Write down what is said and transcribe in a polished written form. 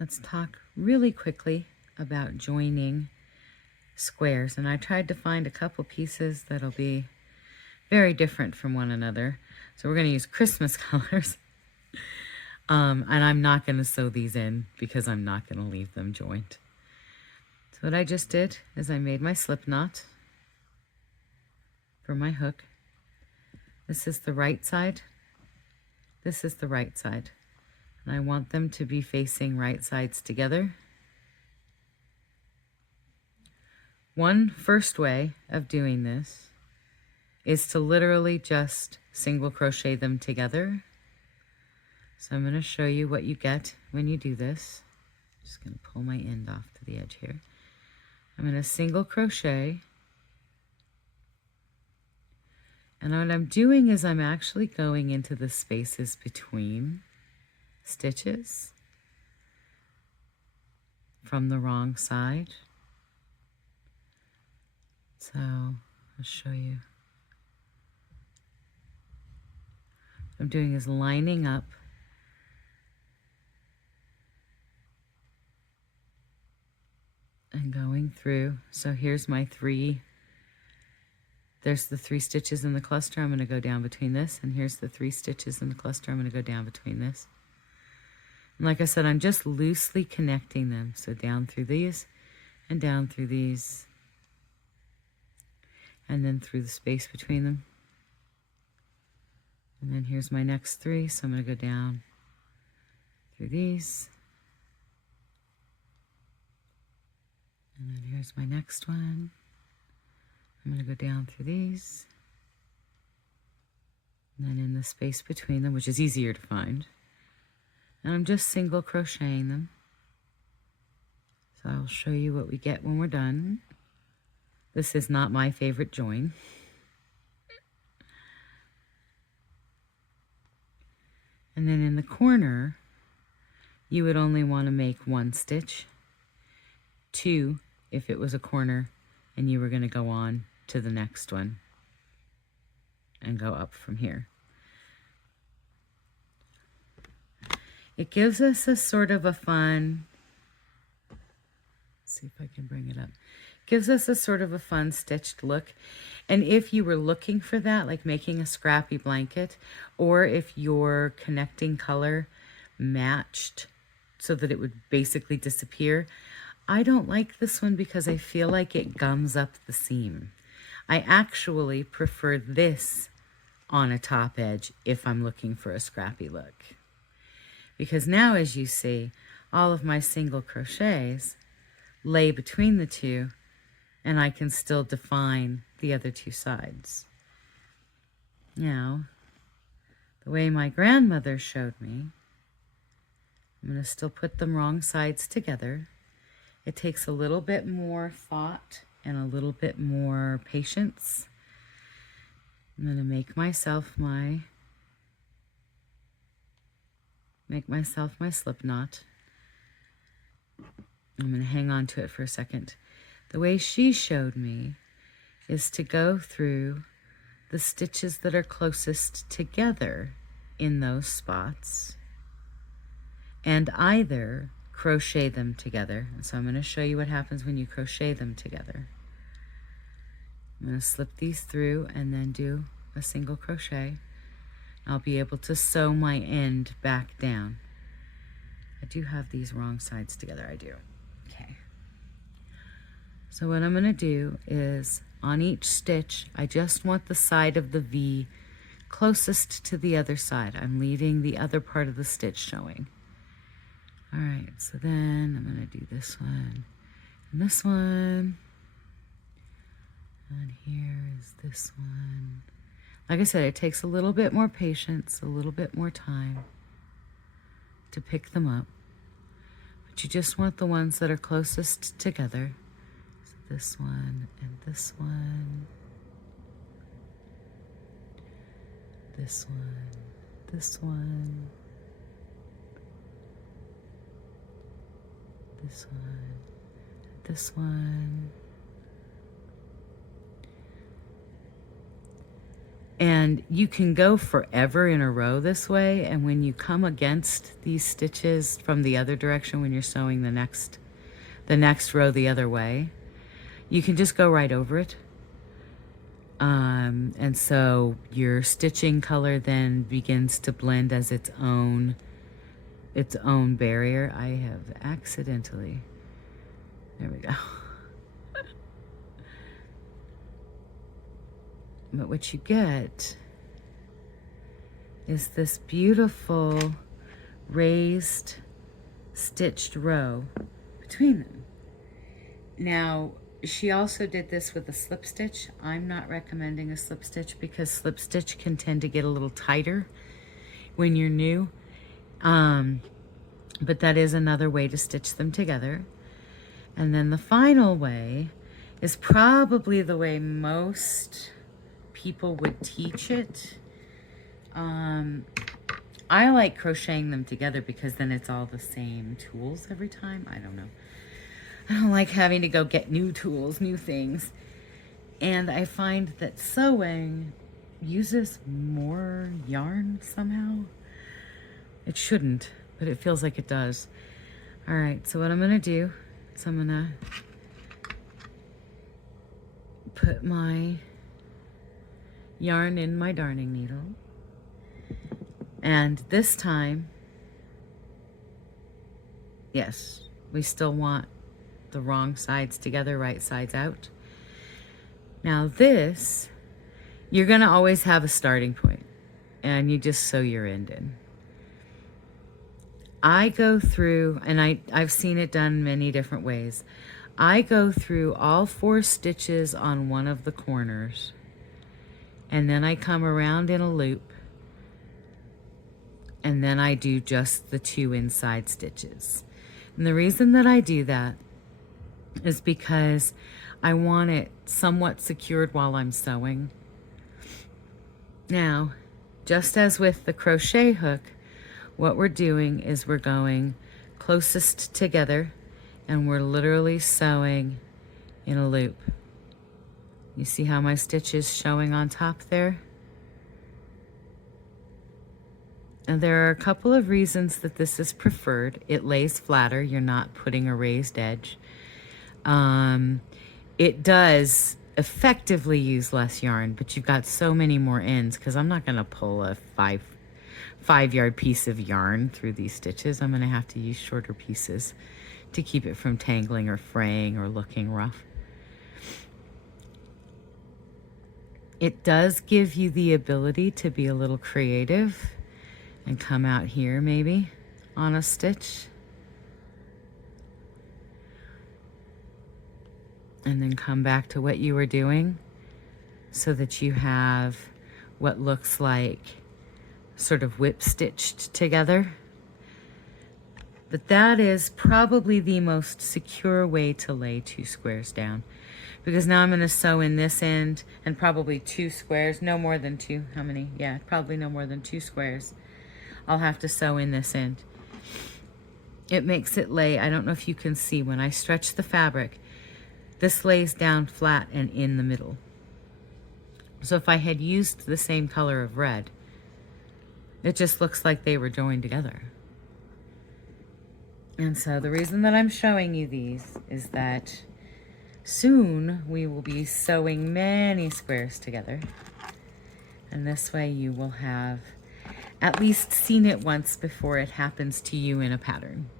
let's talk really quickly about joining squares. And I tried to find a couple pieces that'll be very different from one another. So we're going to use Christmas colors. And I'm not going to sew these in because I'm not going to leave them joined. So what I just did is I made my slip knot for my hook. This is the right side. This is the right side. And I want them to be facing right sides together. One first way of doing this is to literally just single crochet them together. So I'm going to show you what you get when you do this. Just going to pull my end off to the edge here. I'm going to single crochet. And what I'm doing is I'm actually going into the spaces between stitches from the wrong side. So I'll show you. What I'm doing is lining up and going through. So here's my three. There's the 3 stitches in the cluster. I'm going to go down between this. And here's the 3 stitches in the cluster. I'm going to go down between this. And like I said, I'm just loosely connecting them. So down through these and down through these. And then through the space between them. And then here's my next 3. So I'm going to go down through these. And then here's my next one. I'm going to go down through these. And then in the space between them, which is easier to find. And I'm just single crocheting them. So I'll show you what we get when we're done. This is not my favorite join. And then in the corner, you would only want to make 1 stitch. 2 if it was a corner and you were going to go on to the next one and go up from here. It gives us a sort of a fun, let's see if I can bring it up. Gives us a sort of a fun stitched look. And if you were looking for that, like making a scrappy blanket, or if your connecting color matched so that it would basically disappear, I don't like this one because I feel like it gums up the seam. I actually prefer this on a top edge if I'm looking for a scrappy look. Because now, as you see, all of my single crochets lay between the two, and I can still define the other 2 sides. Now, the way my grandmother showed me, I'm going to still put them wrong sides together. It takes a little bit more thought and a little bit more patience. I'm going to make myself my slip knot. I'm going to hang on to it for a second. The way she showed me is to go through the stitches that are closest together in those spots and either crochet them together. So I'm going to show you what happens when you crochet them together. I'm going to slip these through and then do a single crochet. I'll be able to sew my end back down. I do have these wrong sides together, I do. Okay. So what I'm going to do is on each stitch, I just want the side of the V closest to the other side. I'm leaving the other part of the stitch showing. All right, so then I'm going to do this one and this one. And here is this one. Like I said, it takes a little bit more patience, a little bit more time to pick them up. But you just want the ones that are closest together. So this one and this one. This one, this one. This one, this one. And you can go forever in a row this way, and when you come against these stitches from the other direction when you're sewing the next row the other way, you can just go right over it. And so your stitching color then begins to blend as its own barrier. I have accidentally, there we go. But what you get is this beautiful raised stitched row between them. Now, she also did this with a slip stitch. I'm not recommending a slip stitch because slip stitch can tend to get a little tighter when you're new. But that is another way to stitch them together. And then the final way is probably the way most people would teach it. I like crocheting them together because then it's all the same tools every time. I don't know. I don't like having to go get new tools, new things. And I find that sewing uses more yarn somehow. It shouldn't, but it feels like it does. All right, so what I'm gonna do is I'm gonna put my yarn in my darning needle. And this time, yes, we still want the wrong sides together, right sides out. Now this, you're gonna always have a starting point and you just sew your end in. I go through, and I've seen it done many different ways. I go through all 4 stitches on one of the corners, and then I come around in a loop, and then I do just the 2 inside stitches. And the reason that I do that is because I want it somewhat secured while I'm sewing. Now, just as with the crochet hook, what we're doing is we're going closest together and we're literally sewing in a loop. You see how my stitch is showing on top there? And there are a couple of reasons that this is preferred. It lays flatter. You're not putting a raised edge. It does effectively use less yarn, but you've got so many more ends because I'm not going to pull a 5-yard piece of yarn through these stitches. I'm going to have to use shorter pieces to keep it from tangling or fraying or looking rough. It does give you the ability to be a little creative and come out here maybe on a stitch. And then come back to what you were doing so that you have what looks like sort of whip stitched together. But that is probably the most secure way to lay 2 squares down, because now I'm going to sew in this end and probably 2 squares, no more than 2. How many? Yeah, probably no more than 2 squares. I'll have to sew in this end. It makes it lay, I don't know if you can see, when I stretch the fabric, this lays down flat and in the middle. So if I had used the same color of red, it just looks like they were joined together. And so the reason that I'm showing you these is that soon we will be sewing many squares together. And this way you will have at least seen it once before it happens to you in a pattern.